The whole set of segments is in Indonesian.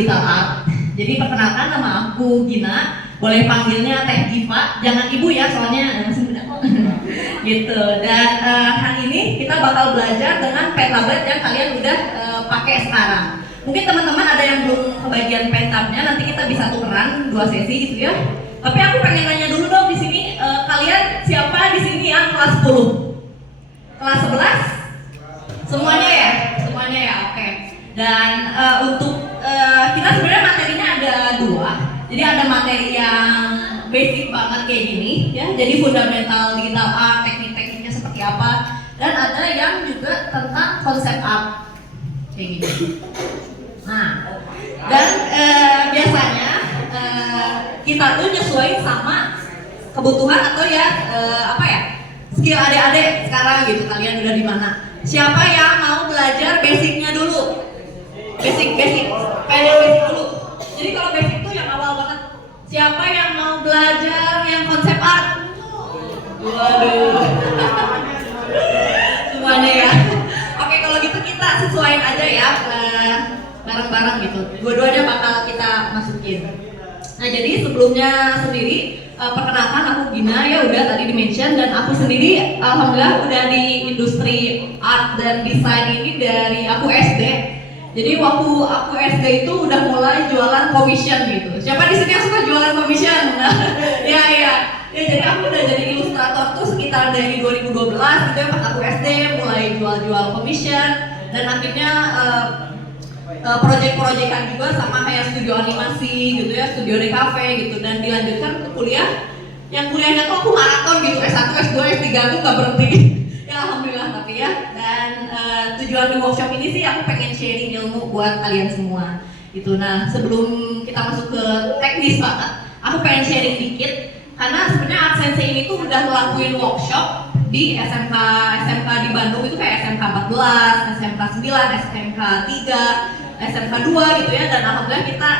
digital art. Jadi perkenalkan nama aku Gina, boleh panggilnya Teh Giva, jangan ibu ya soalnya masih muda kok. Gitu. Dan hari ini kita bakal belajar dengan pentablet yang kalian udah pakai sekarang. Mungkin teman-teman ada yang belum kebagian pentabnya, nanti kita bisa tukeran 2 sesi gitu ya. Tapi aku pengen nanya dulu dong di sini, kalian siapa di sini yang kelas 10? Kelas 11? Semuanya ya? Semuanya ya, oke. Dan untuk kita sebenarnya materinya ada 2. Jadi ada materi yang basic banget kayak gini ya. Jadi fundamental digital art, teknik-tekniknya seperti apa. Dan ada yang juga tentang konsep art kayak gini. Nah, dan biasanya kita tuh nyesuaiin sama kebutuhan atau ya skill adik-adik sekarang gitu. Kalian udah di mana? Siapa yang mau belajar basicnya dulu? Basic, pengen basic dulu. Jadi kalau basic itu yang awal banget. Siapa yang mau belajar yang konsep art? Waduh. Semuanya ya. Oke, kalau gitu kita sesuaiin aja ya, bareng-bareng gitu. Dua-duanya bakal kita masukin. Nah, jadi sebelumnya sendiri perkenalkan aku Gina ya, udah tadi di-mention, dan aku sendiri alhamdulillah udah di industri art dan desain ini dari aku SD. Jadi waktu aku SD itu udah mulai jualan commission gitu. Siapa di sini yang suka jualan commission? Ya, jadi aku udah jadi ilustrator tuh sekitar dari 2012 gitu ya, pas aku SD mulai jual-jual commission, dan akhirnya project-projectan juga sama kayak studio animasi gitu ya, studio di cafe gitu, dan dilanjutkan ke kuliah. Yang kuliahnya tuh aku maraton gitu, S1, S2, S3 tuh gak berhenti. Ya alhamdulillah tapi ya. Dan tujuan di workshop ini sih aku pengen sharing ilmu buat kalian semua gitu. Nah, sebelum kita masuk ke teknis banget, aku pengen sharing dikit karena sebenarnya Art Sensei ini tuh udah ngelakuin workshop di SMK di Bandung itu kayak SMK 14, SMK 9, SMK 3, SMK 2 gitu ya, dan alhamdulillah kita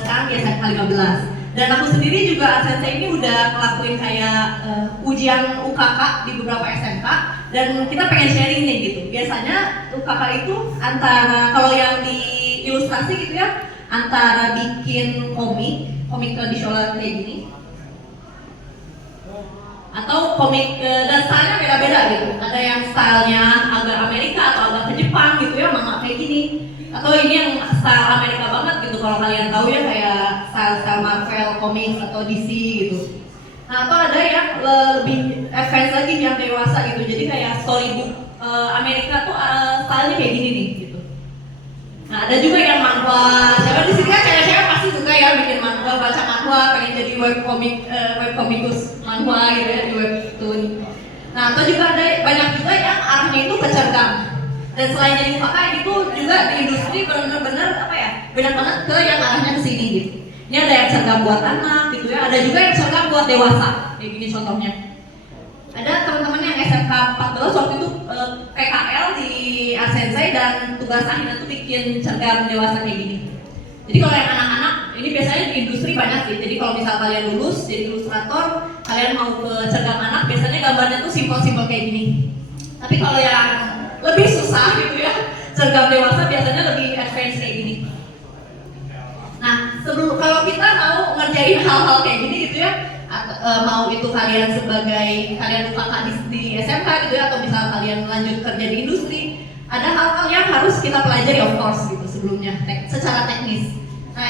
sekarang di SMK 15. Dan aku sendiri juga Art Sensei ini udah ngelakuin kayak ujian UKK di beberapa SMK, dan kita pengen sharing nih gitu. Biasanya UKK itu antara, kalau yang di ilustrasi gitu ya, antara bikin komik tradisional kayak gini, atau komik dan stylenya beda-beda gitu. Ada yang stylenya agak Amerika atau agak ke Jepang gitu ya, manga kayak gini. Atau ini yang style Amerika banget gitu, kalau kalian tahu ya, kayak style Marvel Comics atau DC gitu. Nah, atau ada yang lebih advance lagi, yang dewasa gitu. Jadi kayak storybook Amerika tuh stylenya kayak gini nih gitu. Nah, ada juga yang manhwa. Siapa di sini kan cewek-cewek pasti suka ya bikin manhwa, baca manhwa, pengen jadi webcomikus manhwa gitu ya, di webtoon. Nah, atau juga ada banyak juga yang arahnya itu ke cergam. Dan selain jadi UKK itu juga di industri benar-benar benar banget ke yang arahnya ke sini gitu. Ini ada yang cergam buat anak gitu ya, ada juga yang cergam buat dewasa. Kayak gini contohnya. Ada teman-teman yang SMK 14 waktu itu PKL di Art Sensei, dan tugas akhirnya tuh bikin cergam dewasa kayak gini. Jadi kalau yang anak-anak ini biasanya di industri banyak sih. Jadi kalau misal kalian lulus jadi ilustrator, kalian mau ke cergam anak, biasanya gambarnya tuh simpel-simpel kayak gini. Tapi kalau yang lebih susah gitu ya, cergam dewasa biasanya lebih advance kayak gini. Nah, kalau kita mau ngerjain hal-hal kayak gini gitu ya, mau itu kalian sebagai kalian UKK di SMK gitu ya, atau misal kalian lanjut kerja di industri, ada hal-hal yang harus kita pelajari of course gitu sebelumnya, secara teknis. Nah,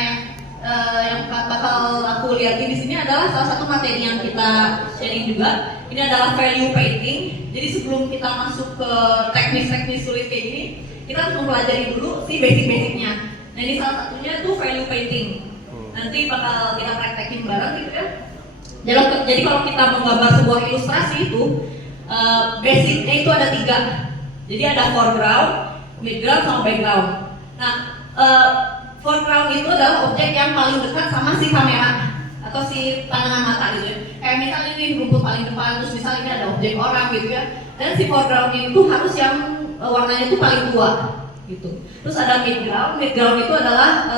yang bakal aku lihatin di sini adalah salah satu materi yang kita sharing juga. Ini adalah value painting. Jadi sebelum kita masuk ke teknis-teknis sulit kayak gini, kita harus mempelajari dulu si basic-basicnya. Nah, ini salah satunya tuh value painting. Nanti bakal kita praktekin bareng gitu ya. Jadi kalau kita menggambar sebuah ilustrasi itu, basicnya itu ada 3. Jadi ada foreground, midground, sama background. Nah, foreground itu adalah objek yang paling dekat sama si kamera atau si pandangan mata gitu ya. Kayak misalnya ini rumput paling depan, terus misalnya ini ada objek orang gitu ya. Dan si foreground itu harus yang warnanya itu paling tua gitu. Terus ada midground itu adalah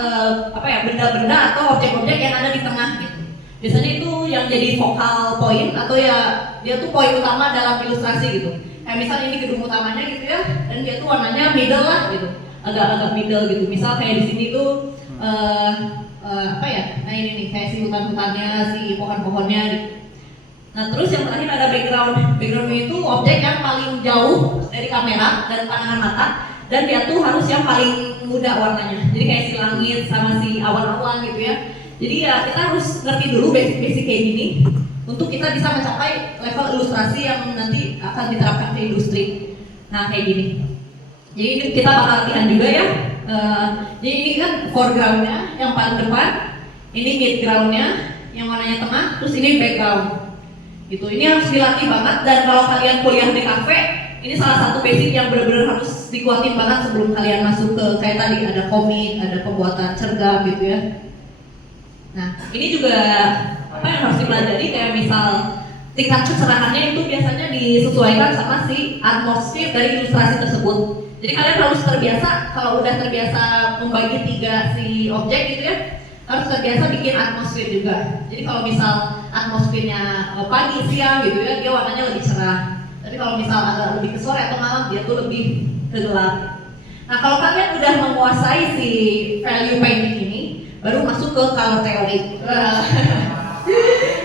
benda-benda atau objek-objek yang ada di tengah gitu. Biasanya itu yang jadi focal point atau ya dia tuh poin utama dalam ilustrasi gitu. Kayak misalnya ini gedung utamanya gitu ya, dan dia tuh warnanya middle lah gitu, agak-agak middle gitu. Misal kayak di sini tuh apa ya? Nah ini nih kayak si hutan-hutannya, si pohon-pohonnya. Nah terus yang terakhir ada background. Background itu objek yang paling jauh dari kamera dan pandangan mata, dan dia tuh harus yang paling muda warnanya. Jadi kayak si langit sama si awan-awan gitu ya. Jadi ya kita harus ngerti dulu basic-basic kayak gini untuk kita bisa mencapai level ilustrasi yang nanti akan diterapkan ke industri. Nah kayak gini. Jadi ini kita bakal latihan juga ya. Jadi ini kan foregroundnya yang paling depan, ini midgroundnya yang warnanya tengah, terus ini background. Gitu. Ini harus dilatih banget, dan kalau kalian kuliah di kafe, ini salah satu basic yang benar-benar harus dikuatin banget sebelum kalian masuk ke kayak tadi ada komik, ada pembuatan cergam gitu ya. Nah ini juga apa yang harus dipelajari, kayak misal tingkat kecerahannya itu biasanya disesuaikan sama si atmosfer dari ilustrasi tersebut. Jadi kalian harus terbiasa, kalau udah terbiasa membagi 3 si objek gitu ya, harus terbiasa bikin atmosfer juga. Jadi kalau misal atmosfernya pagi, siang gitu ya, dia warnanya lebih cerah. Tapi kalau misal agak lebih ke sore atau malam, dia tuh lebih gelap. Nah kalau kalian udah menguasai si value painting ini, baru masuk ke color theory.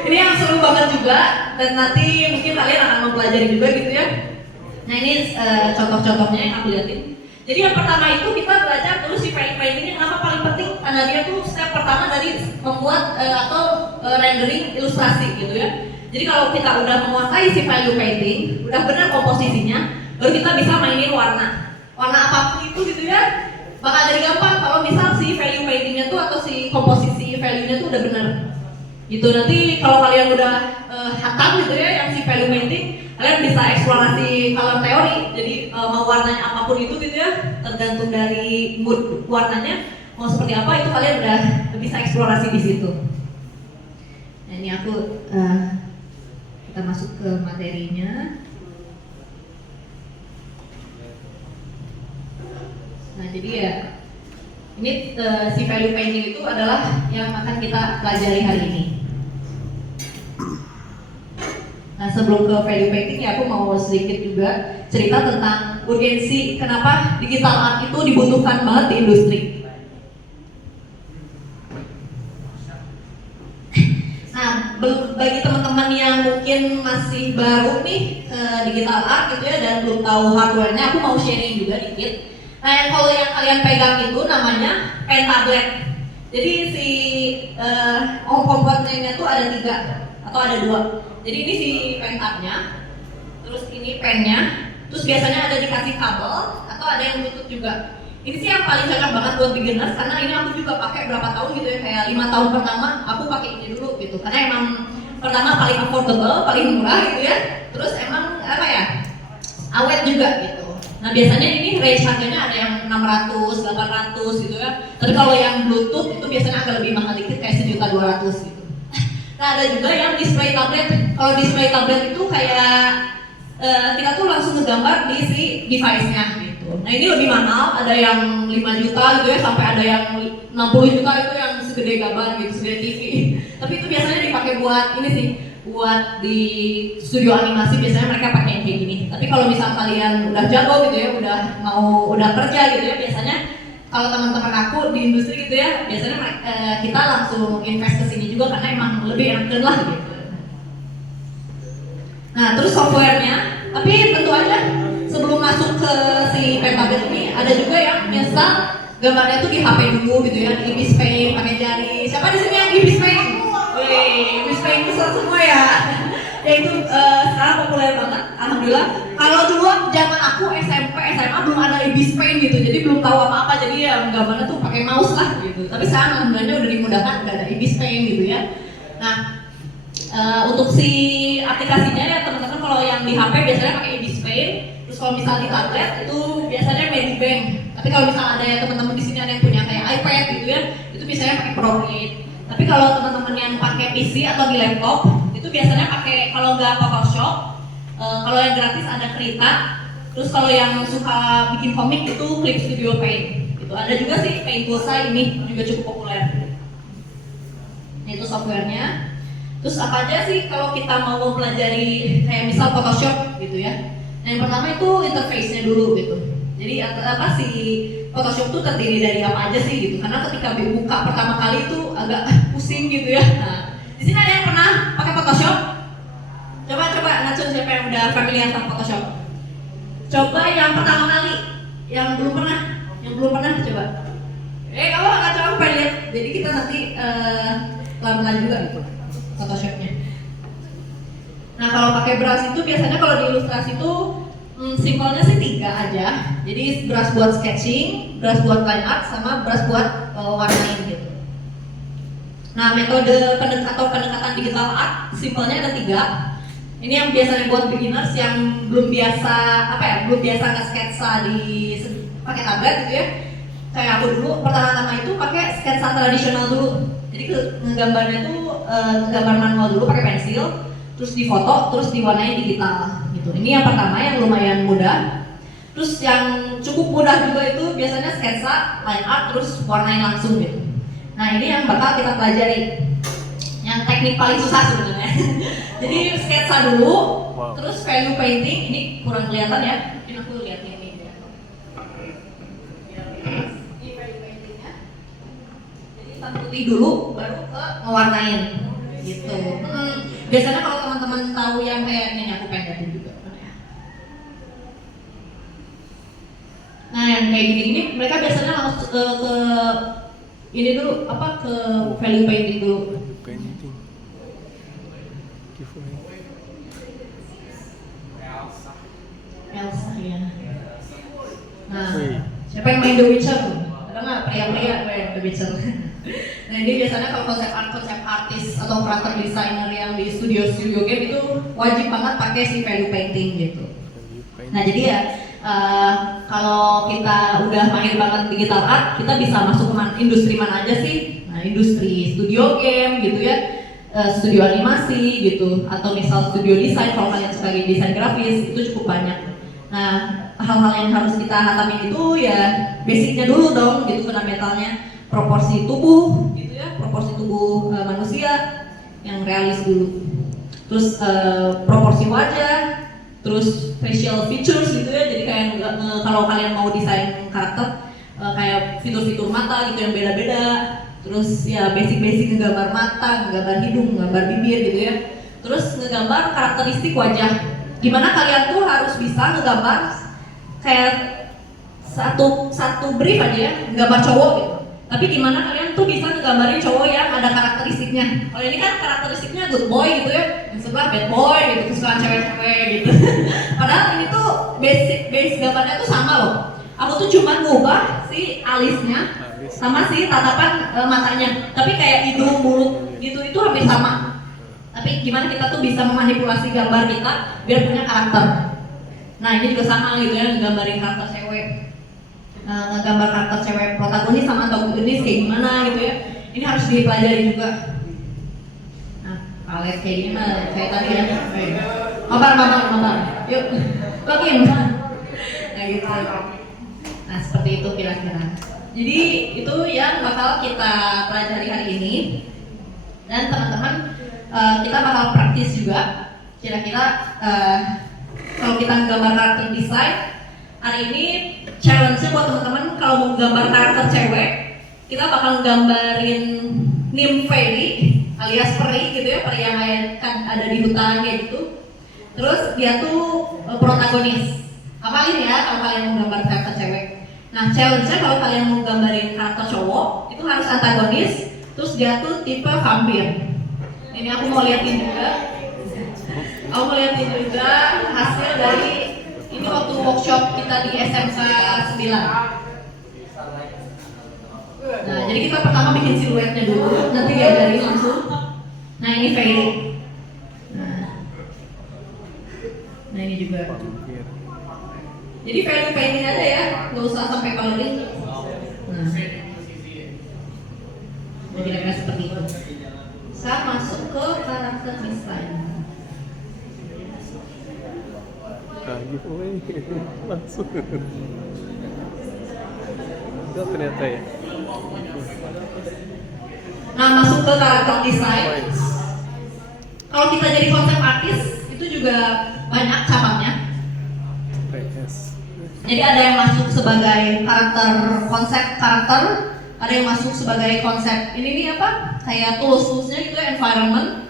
Ini yang seru banget juga, dan nanti mungkin kalian akan mempelajari juga gitu ya. Nah ini contoh-contohnya yang aku liatin. Jadi yang pertama itu kita belajar dulu si value painting. Kenapa paling penting? Karena dia tuh step pertama dari membuat atau rendering ilustrasi gitu ya. Jadi kalau kita udah menguasai si value painting, udah benar komposisinya, baru kita bisa mainin warna apapun itu gitu ya. Bakal jadi gampang kalau misal si value paintingnya tuh atau si komposisi value-nya tuh udah benar. Gitu nanti kalau kalian udah hatam gitu ya yang si value painting, kalian bisa eksplorasi color theory. Jadi mau warnanya apapun itu gitu ya, tergantung dari mood warnanya mau seperti apa, itu kalian udah bisa eksplorasi di situ. Nah ini aku kita masuk ke materinya. Nah jadi ya ini si value painting itu adalah yang akan kita pelajari hari ini. Nah sebelum ke value painting ya aku mau sedikit juga cerita tentang urgensi kenapa digital art itu dibutuhkan banget di industri. Nah bagi teman-teman yang mungkin masih baru nih ke digital art gitu ya dan belum tahu hardware-nya, aku mau sharing juga dikit. Nah kalau yang kalian pegang itu namanya pen tablet. Jadi si komponennya tuh ada 3 atau ada 2. Jadi ini si pen tabnya, terus ini pennya, terus biasanya ada dikasih kabel atau ada yang bluetooth juga. Ini sih yang paling cocok banget buat beginners, karena ini aku juga pakai berapa tahun gitu ya, kayak 5 tahun pertama aku pakai ini dulu gitu. Karena emang pertama paling affordable, paling murah gitu ya. Terus emang apa ya, awet juga gitu. Nah biasanya ini range harganya ada yang 600, 800 gitu ya. Tapi kalau yang bluetooth itu biasanya agak lebih mahal dikit, kayak 1.200.000 gitu. Nah ada juga yang display tablet. Kalau display tablet itu kayak kita tuh langsung ngegambar di si device-nya gitu. Nah ini lebih mahal, ada yang 5 juta gitu ya, sampai ada yang 60 juta itu yang segede gaban gitu, segede TV. Tapi itu biasanya dipakai buat ini sih, buat di studio animasi biasanya mereka pakai yang kayak gini. Tapi kalau misal kalian udah jago gitu ya, udah kerja gitu ya, biasanya kalau teman-teman aku di industri gitu ya, biasanya kita langsung invest ke sini juga karena emang lebih enak lah gitu. Nah terus softwarenya, tapi tentu aja sebelum masuk ke si pen tablet ini ada juga yang biasa gambarnya tuh di HP dulu gitu ya, di Ibis Paint pakai jari. Siapa di sini yang Ibis Paint? Wih, Ibis Paint besar semua ya. Ya itu sekarang populer banget, alhamdulillah. Kalau dulu zaman aku SMP, SMA belum ada Ibis Paint gitu, jadi belum tahu apa-apa. Jadi ya gambarnya tuh pakai mouse lah gitu. Tapi sekarang alhamdulillah udah dimudahkan, udah ada Ibis Paint gitu ya. Nah untuk si aplikasinya ya teman-teman, kalau yang di HP biasanya pakai Ibis Paint. Terus kalau misal di tablet itu biasanya Medibank. Tapi kalau misal ada ya teman-teman di sini ada yang punya kayak iPad gitu ya, itu biasanya pakai Procreate. Tapi kalau teman-teman yang pakai PC atau di laptop, itu biasanya pakai, kalau nggak Photoshop, kalau yang gratis ada Krita. Terus kalau yang suka bikin komik itu Clip Studio Paint. Itu ada juga sih Paintbosa, ini juga cukup populer. Nah, itu softwarenya. Terus apa aja sih kalau kita mau mempelajari kayak misal Photoshop gitu ya. Nah, yang pertama itu interface-nya dulu gitu. Jadi apa sih Photoshop tuh terdiri dari apa aja sih gitu. Karena ketika buka pertama kali itu agak pusing gitu ya. Nah, di sini ada yang pernah pakai Photoshop? Coba ngacung siapa yang udah familiar sama Photoshop? Coba yang pertama kali, yang belum pernah coba. Kamu nggak coba pengen lihat. Jadi kita nanti pelan-pelan juga gitu Photoshopnya. Nah kalau pakai brush itu biasanya kalau di ilustrasi itu simpelnya sih 3 aja. Jadi brush buat sketching, brush buat line art, sama brush buat warnain gitu. Nah metode pendekatan digital art simpelnya ada 3. Ini yang biasanya buat beginners yang belum biasa nge-sketsa pakai tablet gitu ya. Kayak aku dulu pertama-tama itu pakai sketsa tradisional dulu. Jadi nggambarnya tuh gambar manual dulu pakai pensil, terus difoto, terus diwarnai digital gitu. Ini yang pertama yang lumayan mudah. Terus yang cukup mudah juga itu biasanya sketsa, line art, terus warnain langsung gitu. Nah ini yang bakal kita pelajari. Yang teknik paling susah sebenarnya. Jadi sketsa dulu, terus value painting. Ini kurang kelihatan ya. Mungkin aku lihat ini. Ini value paintingnya. Jadi hitam putih dulu, baru ke mewarnain gitu. Biasanya kalau teman-teman tahu yang kayak ini aku pengen juga. Nah yang kayak gini mereka biasanya langsung ke ini dulu ke value painting dulu. Elsa ya. Nah siapa yang main The Witcher? Ada nggak pria-pria main The Witcher? Nah ini biasanya kalau konsep artis atau karakter designer yang di studio game itu wajib banget pakai si value painting gitu. Nah jadi ya kalau kita udah mahir banget digital art, kita bisa masuk ke industri mana aja sih? Nah industri studio game gitu ya, studio animasi gitu, atau misal studio desain kalau kalian sebagai desain grafis itu cukup banyak. Nah hal-hal yang harus kita hatamin itu ya basicnya dulu dong gitu, fundamentalnya. Proporsi tubuh gitu ya, proporsi tubuh manusia yang realis dulu. Terus proporsi wajah, terus facial features gitu ya. Jadi kayak kalau kalian mau desain karakter kayak fitur-fitur mata gitu yang beda-beda. Terus ya basic-basic ngegambar mata, ngegambar hidung, ngegambar bibir gitu ya. Terus ngegambar karakteristik wajah. Gimana kalian tuh harus bisa ngegambar kayak satu brief aja ya, ngegambar cowok gitu. Tapi gimana kalian tuh bisa ngegambarin cowok yang ada karakteristiknya? Kalau ini kan karakteristiknya good boy gitu ya, yang sebelah bad boy gitu, kesukaan cewek-cewek gitu. Padahal ini tuh base gambarnya tuh sama loh. Aku tuh cuma ngubah si alisnya sama si tatapan matanya. Tapi kayak hidung, mulut gitu itu hampir sama. Tapi gimana kita tuh bisa memanipulasi gambar kita biar punya karakter. Nah ini juga sama gitu ya, nggambarin karakter cewek. Ngegambar karakter cewek protagonis sama antagonis kayak gimana gitu ya. Ini harus dipelajari juga. Nah, palet kayak gini mah kayak tadi ya. Mabar. Yuk, login. Nah gitu. Nah seperti itu kira-kira. Jadi itu yang bakal kita pelajari hari ini. Dan teman-teman kita bakal praktis juga. Kira-kira kalau kita nggambar karakter desain hari ini challenge-nya buat teman-teman kalau mau gambar karakter cewek, kita bakal gambarin nymph fairy alias peri gitu ya, peri yang kan ada di hutan kayak gitu. Terus dia tuh protagonis. Hafalin ya kalau kalian mau gambar karakter cewek. Nah challenge-nya kalau kalian mau gambarin karakter cowok itu harus antagonis. Terus dia tuh tipe vampir. Ini aku mau liatin juga. Hasil dari ini waktu workshop kita di SMK 9. Nah, jadi kita pertama bikin siluetnya dulu, nanti diajarin langsung. Nah, ini fairy. Nah, ini juga. Jadi value painting aja ya, nggak usah sampai coloring. Nah, kira-kira seperti itu. Saya masuk ke karakter design. Giveaway langsung. Itu ternyata ya. Nah masuk ke karakter desain. Kalau kita jadi konsep artis itu juga banyak cabangnya. Jadi ada yang masuk sebagai konsep karakter, ada yang masuk sebagai konsep ini nih apa? Kayak tools-toolsnya gitu ya, environment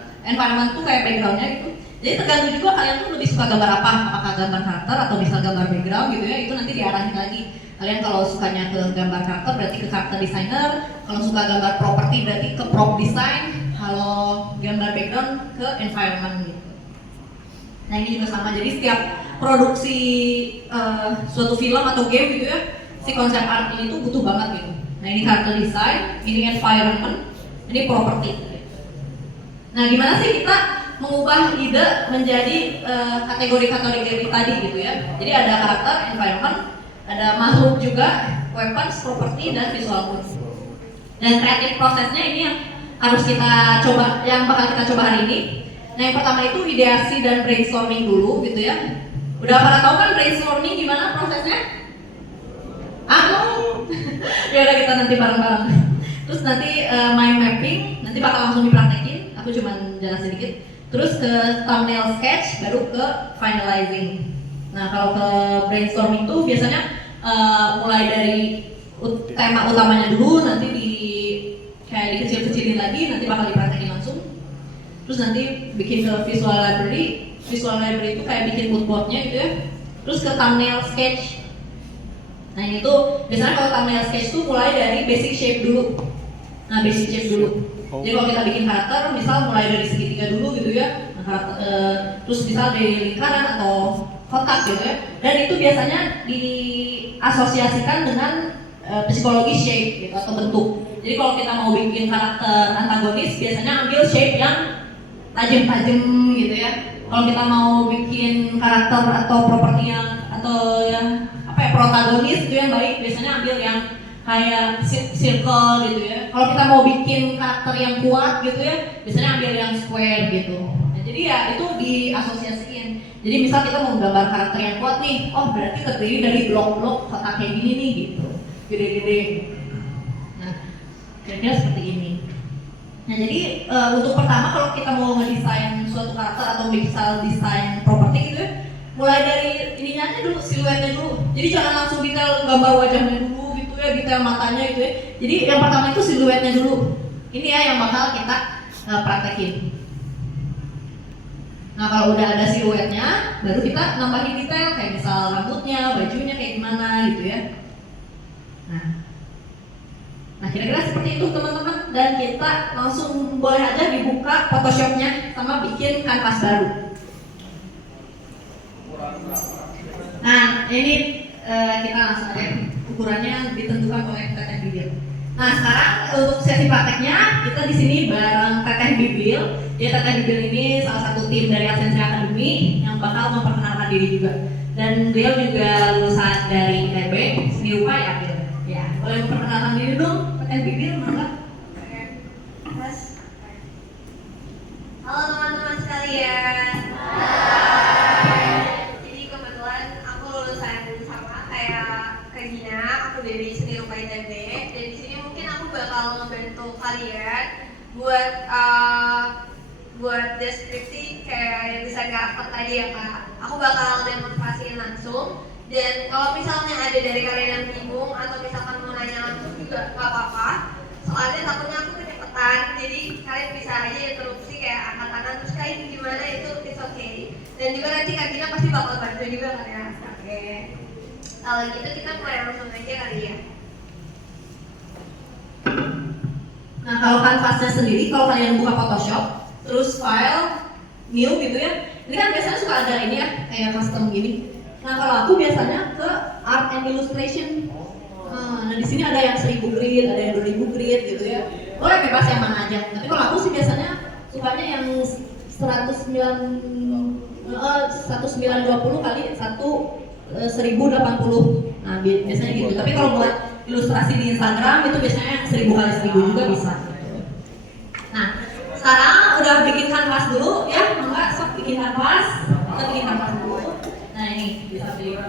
tuh kayak backgroundnya gitu. Jadi tergantung juga kalian tuh lebih suka gambar apa, apakah gambar karakter atau bisa gambar background gitu ya, itu nanti diarahin lagi. Kalian kalau sukanya ke gambar karakter berarti ke karakter designer, kalau suka gambar properti berarti ke prop design, kalau gambar background ke environment gitu. Nah ini juga sama, jadi setiap produksi suatu film atau game gitu ya, si konsep art ini tuh butuh banget gitu. Nah ini karakter design, ini environment, ini property gitu. Nah gimana sih kita mengubah ide menjadi kategori-kategori tadi gitu ya. Jadi ada karakter, environment, ada makhluk juga, weapons, property, dan visual mood. Dan kreatif prosesnya ini yang harus kita coba, yang bakal kita coba hari ini. Nah yang pertama itu ideasi dan brainstorming dulu gitu ya. Udah pada tahu kan brainstorming gimana prosesnya? Ya udah kita nanti bareng-bareng. Terus nanti mind mapping, nanti bakal langsung dipraktekin. Aku cuma jelasin sedikit. Terus ke thumbnail sketch, baru ke finalizing. Nah kalau ke brainstorming tuh biasanya mulai dari tema utamanya dulu, nanti kayak dikecil-kecilin lagi, nanti bakal dipraktekin langsung. Terus nanti bikin ke visual library itu kayak bikin mood boardnya gitu ya. Terus ke thumbnail sketch. Nah ini tuh biasanya kalau thumbnail sketch tuh mulai dari basic shape dulu. Jadi kalau kita bikin karakter, misal mulai dari segitiga dulu gitu ya. Nah, terus misal dari lingkaran atau kotak gitu ya. Dan itu biasanya diasosiasikan dengan psikologi shape gitu atau bentuk. Jadi kalau kita mau bikin karakter antagonis, biasanya ambil shape yang tajam-tajam gitu ya. Kalau kita mau bikin karakter atau properti yang protagonis itu yang baik, biasanya ambil yang kayak circle gitu ya. Kalau kita mau bikin karakter yang kuat gitu ya, biasanya ambil yang square gitu. Nah, jadi ya itu diasosiasiin. Jadi misal kita mau gambar karakter yang kuat nih, oh berarti terdiri dari blok-blok kotak kayak gini nih gitu, gede-gede. Nah, kira-kira seperti ini. Nah jadi untuk pertama kalau kita mau ngedesain suatu karakter atau misal desain properti gitu ya, mulai dari ininya aja dulu, siluetnya dulu. Jadi jangan langsung detail gambar wajahnya dulu gitu ya, detail matanya gitu ya. Jadi yang pertama itu siluetnya dulu. Ini ya yang bakal kita praktekin. Nah kalau udah ada siluetnya, baru kita nambahin detail kayak misal rambutnya, bajunya kayak gimana gitu ya. Nah kira-kira seperti itu teman-teman, dan kita langsung boleh aja dibuka Photoshopnya sama bikin kanvas baru. Nah ini kita langsung aja, ukurannya ditentukan oleh Teteh Bibil. Nah sekarang untuk sesi prakteknya kita di sini bareng Teteh Bibil. Dia Teteh Bibil ini salah satu tim dari Asensi Academy yang bakal memperkenalkan diri juga. Dan beliau juga lulusan dari ITB, seni rupa ya Bil. Ya, boleh memperkenalkan diri dong, Teteh Bibil, mangga. Halo teman-teman sekalian. Jadi kebetulan aku lulusan sama kayak Kak Gina, aku dari seni rupa ITB. Dan di sini mungkin aku bakal ngebantu kalian buat deskripsi kayak yang desain karakter tadi ya Kak. Aku bakal demonstrasiin langsung. Dan kalau misalnya ada dari kalian yang bingung atau misalkan mau nanya langsung juga gak apa-apa. Soalnya takutnya aku kecepatan, jadi kalian bisa aja interupsi kayak angkat tangan terus kayak gimana itu it's okay. Dan juga nanti Kak Gina pasti bakal bantu juga kan ya. Oke. Kalau gitu kita mulai langsung aja kali ya. Nah kalau kanvasnya sendiri, kalau kalian buka Photoshop, terus file, new gitu ya, ini kan biasanya suka ada ini ya, kayak custom gini. Nah kalau aku biasanya ke art and illustration. Nah di sini ada yang 1000 grid, ada yang 2000 grid gitu ya. Boleh bebas yang mana aja. Tapi kalau aku sih biasanya sukanya yang 120 kali 1080. Nah biasanya gitu. Tapi kalau buat ilustrasi di Instagram itu biasanya 1000 kali 1000 juga bisa. Nah sekarang udah bikin kanvas dulu ya, enggak sok bikin kanvas. Kita bikin kanvas dulu. Nah ini bisa pilih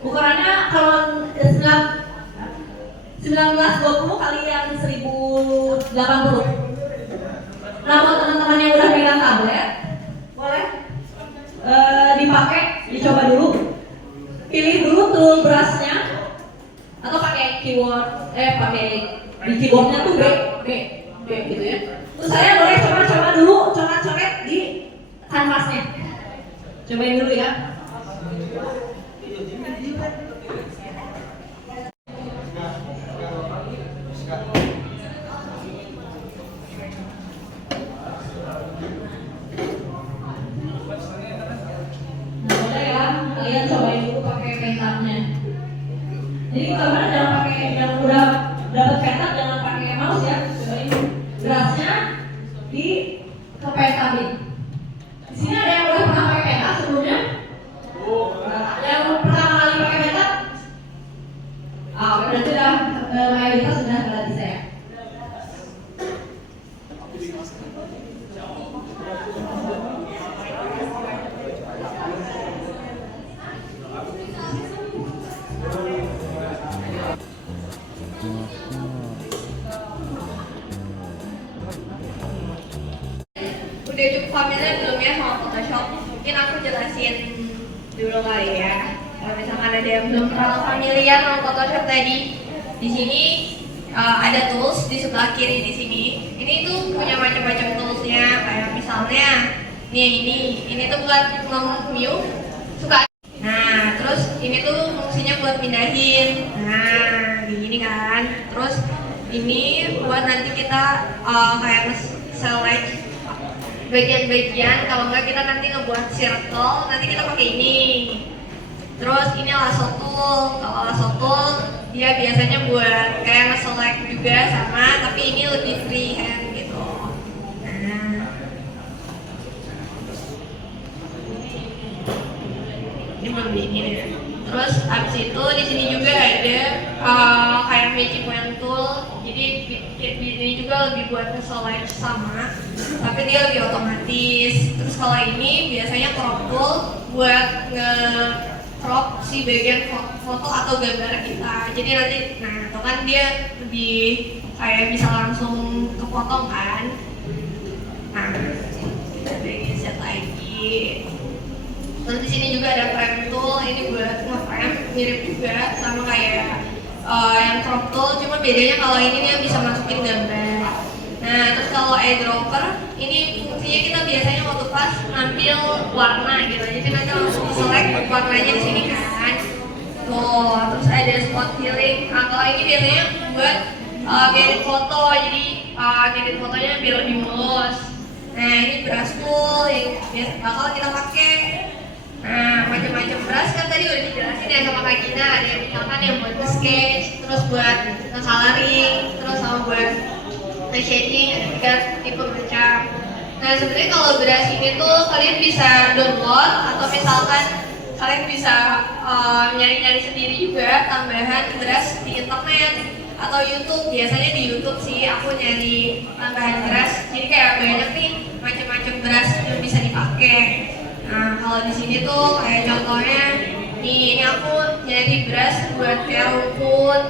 ukurannya kalau 1920 kali yang 1080. Nah buat teman-teman yang udah pegang tablet boleh dipakai, dicoba di keyboardnya tuh B gitu ya. Terus saya boleh coba dulu coret di kanvasnya. Cobain dulu ya. Boleh ya, kalian cobain dulu pakai pentabnya. Jadi teman-teman jangan pakai yang udah dapat pentab, jangan pakai mouse ya. Cobain berasnya di kepentabin. Di sini ada yang udah pernah pakai pentab sebelumnya? Yang pertama kali pakai pentab? Berarti udah mayoritas sudah berarti saya. Udah cukup familiar belum ya sama Photoshop? Mungkin aku jelasin dulu kali ya. Kalau misalkan ada yang belum terlalu familiar sama Photoshop tadi, di sini ada tools di sebelah kiri di sini. Ini tuh punya macam-macam toolsnya, kayak misalnya ini tuh buat nge-mute suka. Nah, terus ini tuh fungsinya buat pindahin. Nah, gini kan. Terus ini buat nanti kita kayak select bagian-bagian, kalau enggak kita nanti ngebuat circle, nanti kita pakai ini. Terus ini lasso tool. Kalau lasso tool dia biasanya buat kayak nge-select juga sama, tapi ini lebih freehand gitu. Nah, ini belum ini deh. Terus abis itu di sini juga ada kayak magic wand tool. Jadi ini juga lebih buat nge-select sama, tapi dia lebih otomatis. Terus kalau ini biasanya crop tool buat nge-crop si bagian foto atau gambar kita. Jadi nanti, nah itu kan dia lebih kayak bisa langsung kepotong kan. Nah, kita ada set lagi. Terus di sini juga ada frame tool, ini buat nge-frame, mirip juga sama kayak yang crop tool, cuma bedanya kalau ini dia bisa masukin gambar. Nah, terus kalau eyedropper, ini fungsinya kita biasanya waktu pas ngambil warna gitu, jadi nanti langsung select warnanya di sini kan. Tuh, terus ada spot filling. Nah, kalau ini biasanya buat ngedit foto, jadi ngedit fotonya biar lebih mulus. Nah, ini brush tool yang biasa bakal kita pakai. Nah, macam-macam brush kan tadi udah dijelasin ya sama Kak Gina. Ada yang misalkan yang buat sketch, terus buat coloring, terus sama buat shading, ada tiga tipe macam. Nah, sebenarnya kalau brush ini tuh kalian bisa download atau misalkan kalian bisa nyari-nyari sendiri juga tambahan brush di internet atau YouTube. Biasanya di YouTube sih aku nyari tambahan brush. Jadi kayak banyak nih macam-macam brush yang bisa dipakai. Nah, kalau di sini tuh kayak contohnya ini aku nyari brush buat kayak rumput,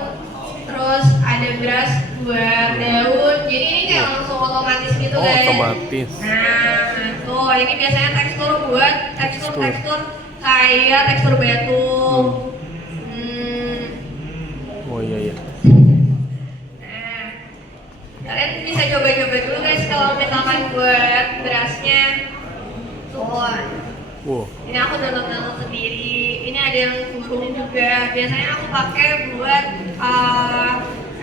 terus ada brush buat daun. Jadi ini kayak langsung otomatis gitu guys. Otomatis. Nah, tuh ini biasanya tekstur buat tekstur kayak tekstur batu. Oh iya. Nah, kalian bisa coba-coba dulu guys kalau misalkan buat brushnya. Tuh. Wow. Ini aku download sendiri. Ini ada yang burung juga. Biasanya aku pakai buat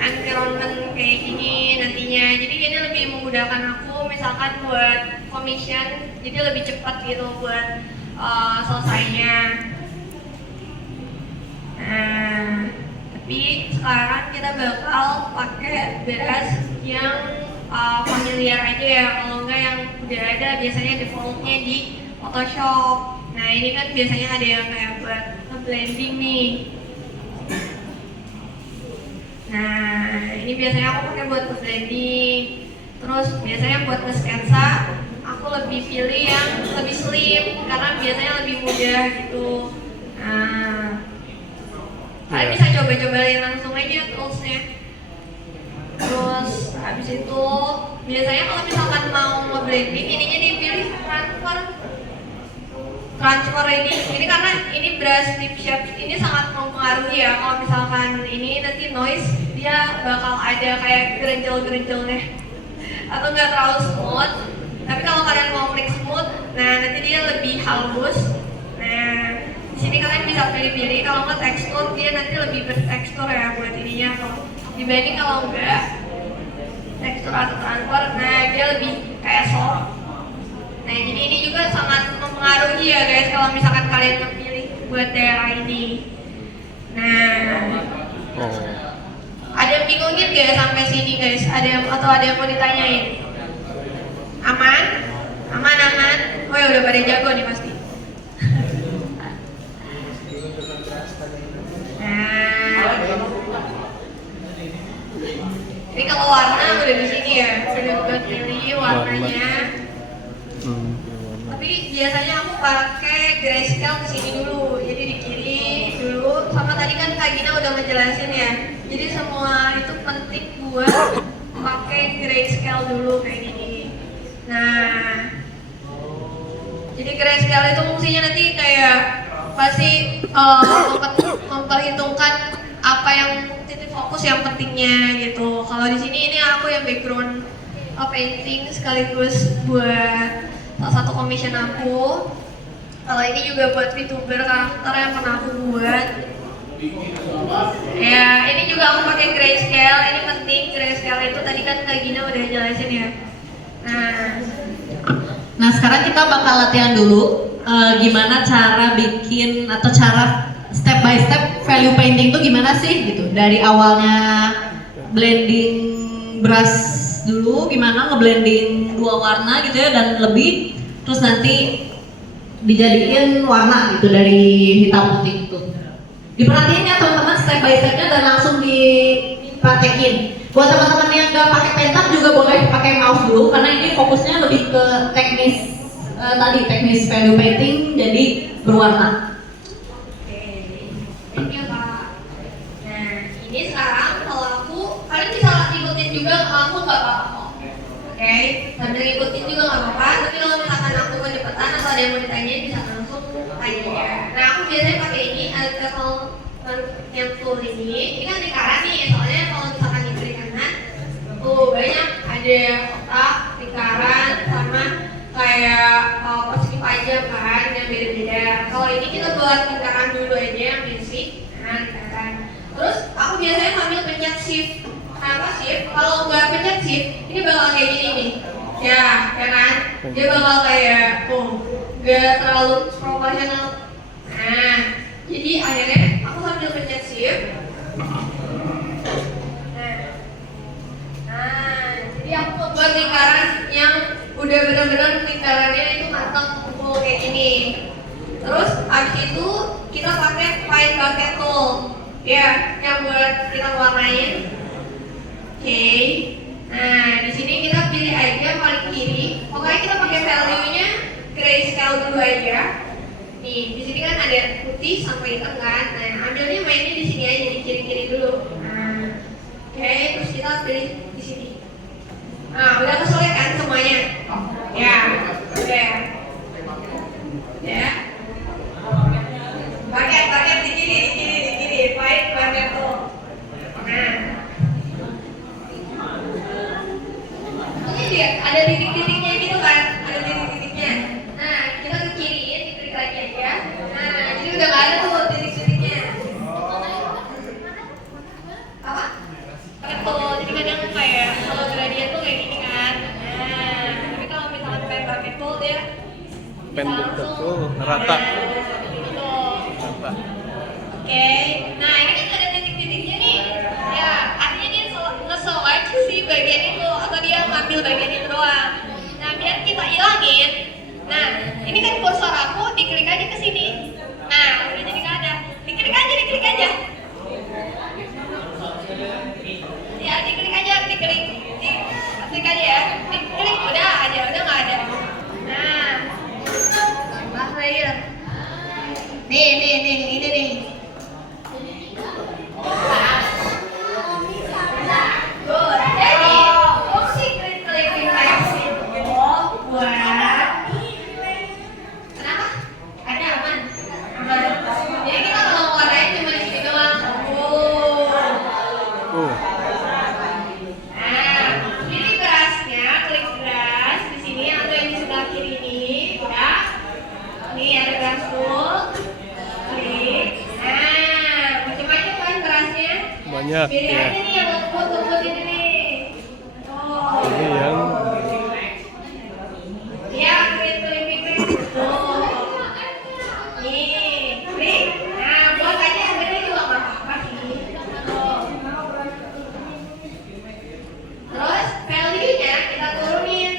environment kayak gini nantinya. Jadi ini lebih memudahkan aku misalkan buat commission. Jadi lebih cepat gitu buat selesainya. Nah, tapi sekarang kita bakal pakai brush yang familiar aja ya. Kalau enggak yang udah ada biasanya defaultnya di Photoshop. Nah, ini kan biasanya ada yang kayak buat nge-blending nih. Nah, ini biasanya aku pakai buat nge-blending. Terus biasanya buat nge-sketsa aku lebih pilih yang lebih slim karena biasanya lebih mudah gitu. Nah, kalian bisa coba-cobain langsung aja toolsnya. Terus habis itu biasanya kalau misalkan mau nge-blending ininya dipilih transfer ini karena ini brush tip shape ini sangat mempengaruhi ya. Kalau misalkan ini nanti noise dia dia bakal ada kayak gerenjel-gerenjelnya atau nggak terlalu smooth. Tapi kalau kalian mau flick smooth, nah nanti dia lebih halus. Nah di sini kalian bisa pilih-pilih. Kalau nggak tekstur, dia nanti lebih bertekstur ya buat ininya. Kalau dibanding kalau nggak tekstur atau transfer, nah dia lebih kayak soft. Nah jadi ini juga sangat mempengaruhi ya guys kalau misalkan kalian memilih buat daerah ini. Nah, Oh. ada yang bingungin gak sampai sini guys? Atau ada yang mau ditanyain? Aman? Aman? Oh ya udah pada jago nih pasti. Nah, ini kalau warna udah di sini ya, udah buat pilih warnanya. Tapi biasanya aku pakai grayscale di sini dulu, jadi di kiri dulu. Sama tadi kan Kak Gina udah ngejelasin ya. Jadi semua itu penting buat pakai grayscale dulu kayak gini. Nah, jadi grayscale itu fungsinya nanti kayak pasti memperhitungkan apa yang titik fokus yang pentingnya gitu. Kalau di sini ini aku yang background painting sekaligus buat salah satu commission aku. Kalau ini juga buat VTuber karakter yang pernah aku buat. Ya, ini juga aku pakai grayscale. Ini penting grayscale itu tadi kan Kak Gina udah jelasin ya. Nah sekarang kita bakal latihan dulu gimana cara bikin atau cara step by step value painting itu gimana sih gitu. Dari awalnya blending brush dulu, gimana ngeblending dua warna gitu ya dan lebih, terus nanti dijadiin warna gitu dari hitam putih itu. Diperhatiin ya teman-teman step by stepnya dan langsung dipraktekin. Buat teman-teman yang nggak pakai pentab juga boleh pakai mouse dulu karena ini fokusnya lebih ke teknis teknis value painting jadi berwarna. Oke, thank you Kak. Nah, ini sekarang kalau kalian bisa ikutin juga aku nggak apa-apa kok. Oke, sambil ngikutin juga nggak apa-apa. Tapi kalau misalkan aku kecepatan atau ada yang mau ditanyain bisa langsung tanya. Nah, aku biasanya pakai ini alcohol yang full ini. Ini kan lingkaran nih, soalnya kalau misalkan di kiri kanan tuh banyak ada kotak, lingkaran, sama kayak persegi panjang kan yang beda-beda. Kalau ini kita buat lingkaran dulu aja yang basic. Nah, lingkaran. Terus aku biasanya ngambil pencet shift. Kenapa shift? Kalau nggak pencet shift, ini bakal kayak gini nih. Ya kan? Dia bakal kayak nggak terlalu profesional. Nah, jadi akhirnya aku sambil pencet shift. Jadi aku membuat lingkaran yang udah benar-benar lingkarannya itu matang full kayak gini. Terus abis itu kita pakai paint bucket tool, ya, yang buat kita warnain. Oke. Nah di sini kita pilih aja paling kiri. Pokoknya kita pakai value-nya grayscale dulu aja. Nih di sini kan ada putih sampai hitam kan. Nah ambilnya mainnya di sini aja di kiri-kiri dulu. Nah, oke, terus kita pilih di sini. Nah, udah kesulit kan semuanya? Ya, udah. Ya. Paket di kiri, paket tuh. Nah. Ini dia, ada titik-titiknya gitu kan? Ada titik-titiknya. Nah, kita ke kiriin, diklik lagi aja. Nah, jadi udah nggak ada tuh titik-titiknya. Apa? Betul, jadi kadang kayak kalau gradient tuh kayak gini kan. Nah, tapi kalau misalkan pakai tool dia Pendek betul, rata. Gitu. Rata. Oke, nah ini kan ada titik-titiknya nih. Ya, artinya dia nge-select si bagian itu atau dia ngambil bagian itu doang. Nah, biar kita ilangin. Nah, ini kan kursor aku diklik aja ke sini. Nah, udah jadi nggak ada. Diklik aja. Ya, diklik aja ya. Diklik udah nggak ada. Nah, tambah layer. Nih, ini nih. Good. Jadi, fungsi clipping text itu buat kenapa? Ada aman. Jadi kita kalau warnain cuma di sini doang. Oh. banyak Pilih ya. aja nih yang lembut-lembut ini nih. Oh. Ini yang Iya, krim. Oh. Nih, krim. Nah, buat aja harganya juga nggak apa-apa sih. Oh. Terus value-nya kita turunin.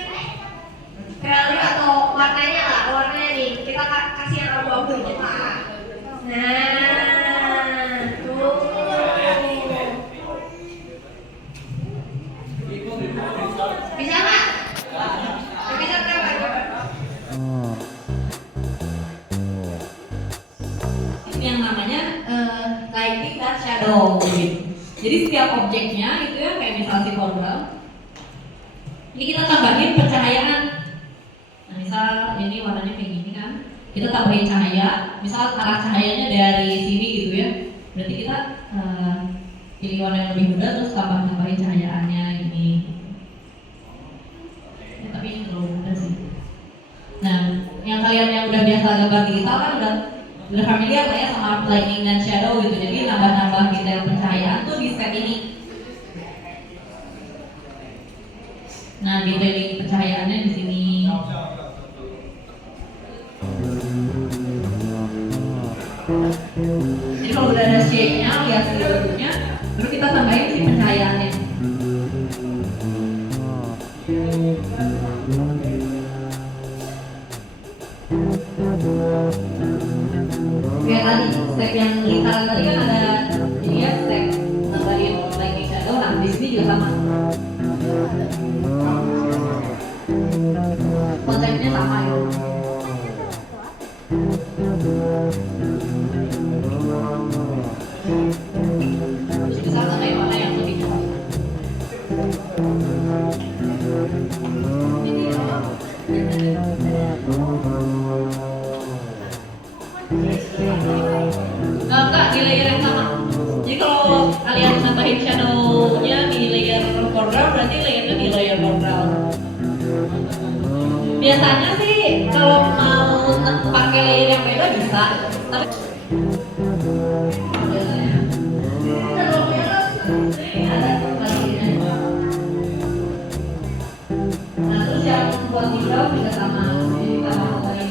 Value atau warnanya lah, warnanya nih. Kita kasih yang abu-abu ini lah. Nah, tuh. Bisa nggak? Bisa berapa? Ini yang namanya lighting dan shadow. Jadi setiap objeknya itu ya kayak misal si foreground. Ini kita tambahin pencahayaan. Nah, misal ini warnanya kayak gini kan. Kita tambahin cahaya. Misal arah cahayanya dari sini gitu ya. Berarti kita pilih warna yang lebih muda terus tambahin cahayaannya ini. Ya, tapi ini terlalu mudah sih. Nah, yang kalian yang udah biasa gambar digital kan udah familiar lah ya sama lighting dan shadow gitu. Jadi nambah-nambah detail pencahayaan tuh di step ini. Nah, detailing pencahayaannya di sini. Jadi kalau udah ada shade-nya, lihat dulunya, baru kita tambahin si pencahayaannya. Kayak tadi, step yang lingkaran tadi kan ada ini ya, step tambahin lighting shadow. Nah, di sini juga sama. Konsepnya sama ya. Terus bisa tambahin warna yang lebih cerah. Enggak, di layer yang sama. Jadi kalau kalian tambahin shadow-nya di layer foreground, berarti layernya di layer foreground. Biasanya sih kalau mau pakai layer yang beda bisa, tapi nah terus yang buat background juga sama. Jadi kita mau dari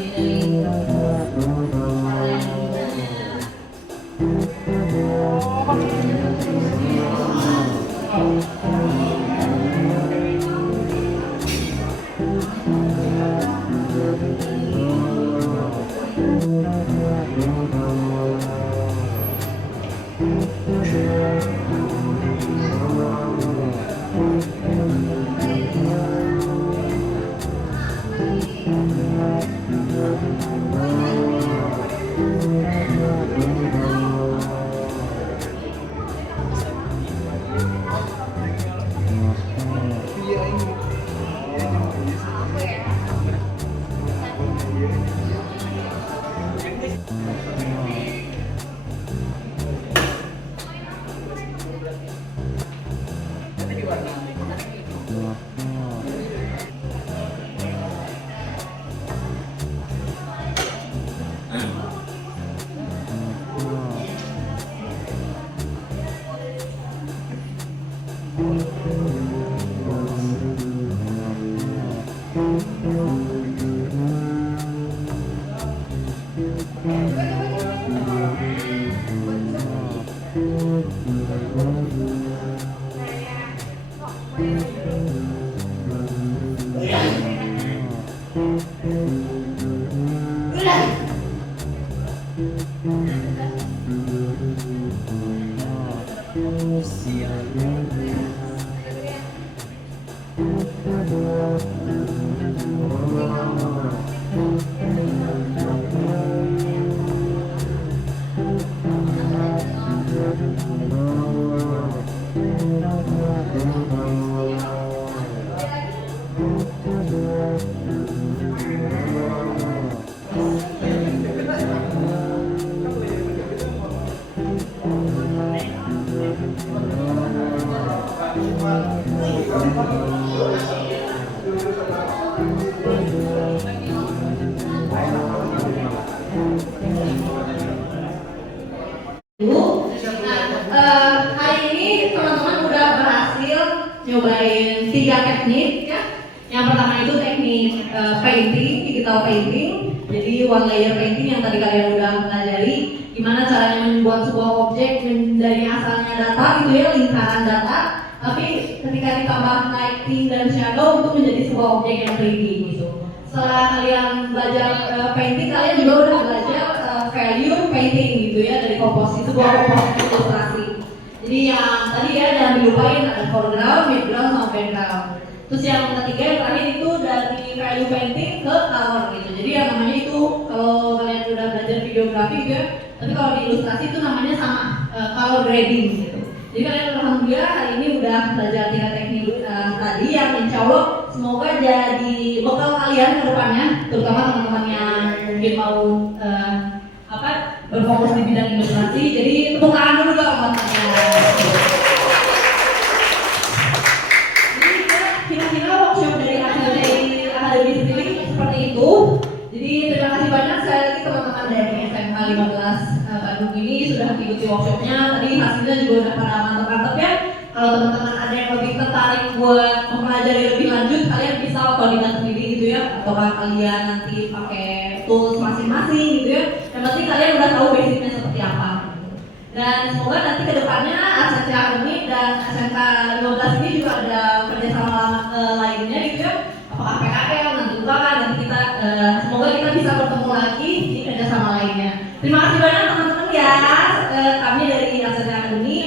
painting, digital painting. Jadi one layer painting yang tadi kalian udah pelajari, gimana caranya membuat sebuah objek dari asalnya data gitu ya, lingkaran data, tapi ketika ditambah lighting dan shadow itu menjadi sebuah objek yang 3D gitu. Setelah kalian belajar painting, kalian juga udah belajar value painting gitu ya, dari komposisi, sebuah komposisi ilustrasi. Jadi yang tadi ya jangan dilupain, ada foreground, midground, sama background. Terus yang ketiga yang terakhir itu dari value painting ke color gitu. Jadi yang namanya itu kalau kalian udah belajar videografi gitu ya, tapi kalau di ilustrasi itu namanya sama color grading gitu. Jadi kalian alhamdulillah hari ini udah belajar 3 teknik tadi yang insya Allah semoga jadi bekal kalian ke depannya, terutama teman-teman yang mungkin mau berfokus di bidang ilustrasi. Jadi tepuk tangan dulu dong teman-teman. Kira-kira workshop dari Akademi sendiri seperti itu. Jadi terima kasih banyak sekali lagi teman-teman dari SMK 15 Bandung ini sudah mengikuti workshopnya. Tadi hasilnya juga udah pada mantap-mantap ya. Kalau teman-teman ada yang lebih tertarik buat mempelajari lebih lanjut, kalian bisa koordinasi sendiri gitu ya. Ataukah kalian nanti pakai tools masing-masing gitu ya. Yang penting kalian udah tahu basicnya seperti apa. Dan semoga nanti kedepannya ASMK Akademi dan SMK 15 ini juga ada kerjasama lainnya gitu ya. Apakah PKL, nanti UKK, nanti kita semoga kita bisa bertemu lagi di kerjasama lainnya. Terima kasih banyak teman-teman ya. Kami dari ASMK Akademi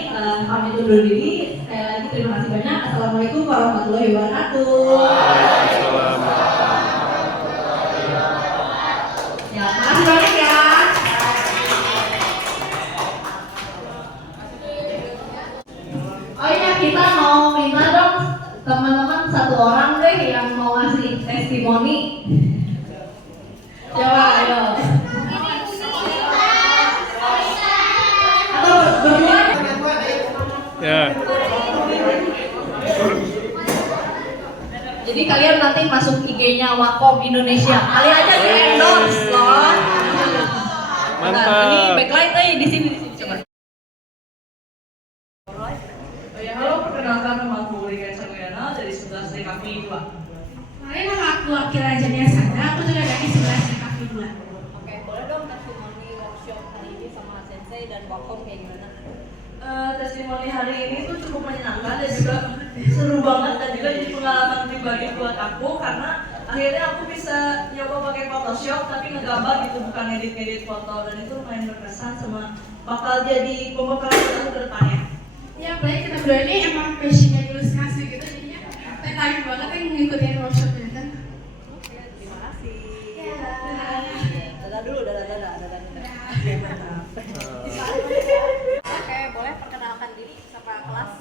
kami undur diri. Sekali lagi terima kasih banyak. Assalamualaikum warahmatullahi wabarakatuh. Ya, terima kasih banyak ya. Oh iya, kita mau minta dong teman-teman satu orang deh yang mau ngasih testimoni. Coba ayo. Atau berdua? Ya. Jadi kalian nanti masuk IG-nya Wacom Indonesia. Kalian aja di endorse loh. Mantap. Nah, ini backlight di sini coba. Ya, halo, perkenalkan nama aku Rika Cagliana dari 11 DKV 2. Kemarin nama aku Akila Jania Sandra, aku juga dari 11 DKV 2. Oke, boleh dong testimoni workshop hari ini sama Sensei dan Wacom kayak gimana? Testimoni hari ini tuh cukup menyenangkan dan juga seru banget dan juga jadi pengalaman pribadi buat aku karena akhirnya aku bisa nyoba pakai Photoshop tapi ngegambar gitu, bukan edit foto, dan itu lumayan berkesan sama bakal jadi pembekalan buat aku ke depannya. Ya, apalagi kita berdua ini emang passionnya ilustrasi gitu, jadinya tertarik banget yang ngikutin workshopnya kan. Oke, terima kasih. Ya. Dadah dulu, dadah. Oke, boleh perkenalkan diri sama kelas.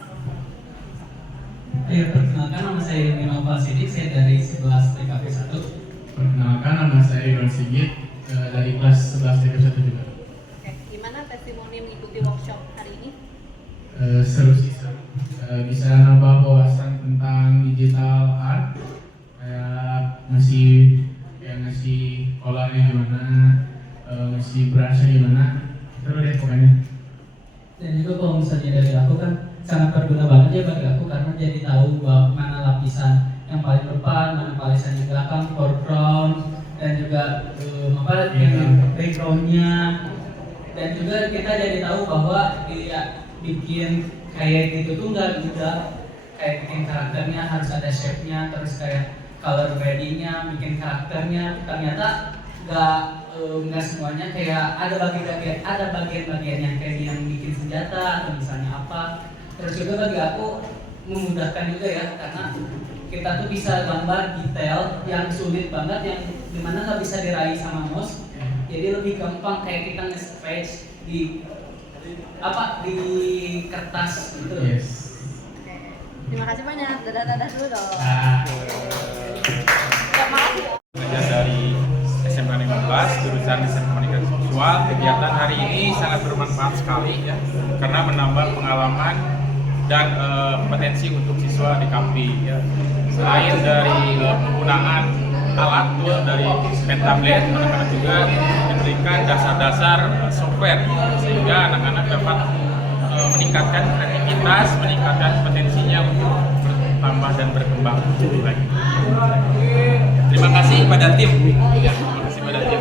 Ya, perkenalkan nama saya Minova Sidik, saya dari 11 TKP 1. Perkenalkan nama saya Iwan Sigit dari kelas 11 TKP 1 juga. Oke, gimana testimoni mengikuti workshop hari ini? Seru sih, seru. Bisa nambah wawasan tentang digital art, kayak ngasih polarnya gimana, ngasih brushnya gimana. Seru deh pokoknya. Dan juga kalau misalnya dari aku kan sangat berguna banget ya bagi aku karena jadi tahu bahwa mana lapisan yang paling depan, mana lapisan yang belakang, foreground, dan juga yang backgroundnya. Dan juga kita jadi tahu bahwa bikin kayak gitu tuh nggak mudah, kayak bikin karakternya harus ada shape-nya, terus kayak color grading-nya, bikin karakternya ternyata nggak semuanya kayak ada bagian-bagian yang kayak yang bikin senjata atau misalnya apa. Terus juga bagi aku memudahkan juga ya karena kita tuh bisa gambar detail yang sulit banget yang dimana nggak bisa diraih sama mouse, jadi lebih gampang kayak kita nge-sketch di kertas gitu. Yes. Oke, terima kasih banyak. Dadah dulu dong. Belajar dari SMA 15 jurusan Desain Komunikasi Visual. Kegiatan hari ini sangat bermanfaat sekali ya, karena menambah pengalaman dan kompetensi untuk siswa di KAMPI ya. Selain dari penggunaan alat dari pen tablet, anak-anak juga diberikan dasar-dasar software sehingga anak-anak dapat meningkatkan kreativitas, meningkatkan potensinya untuk bertambah dan berkembang lebih baik. Terima kasih pada tim. Ya, terima kasih pada tim.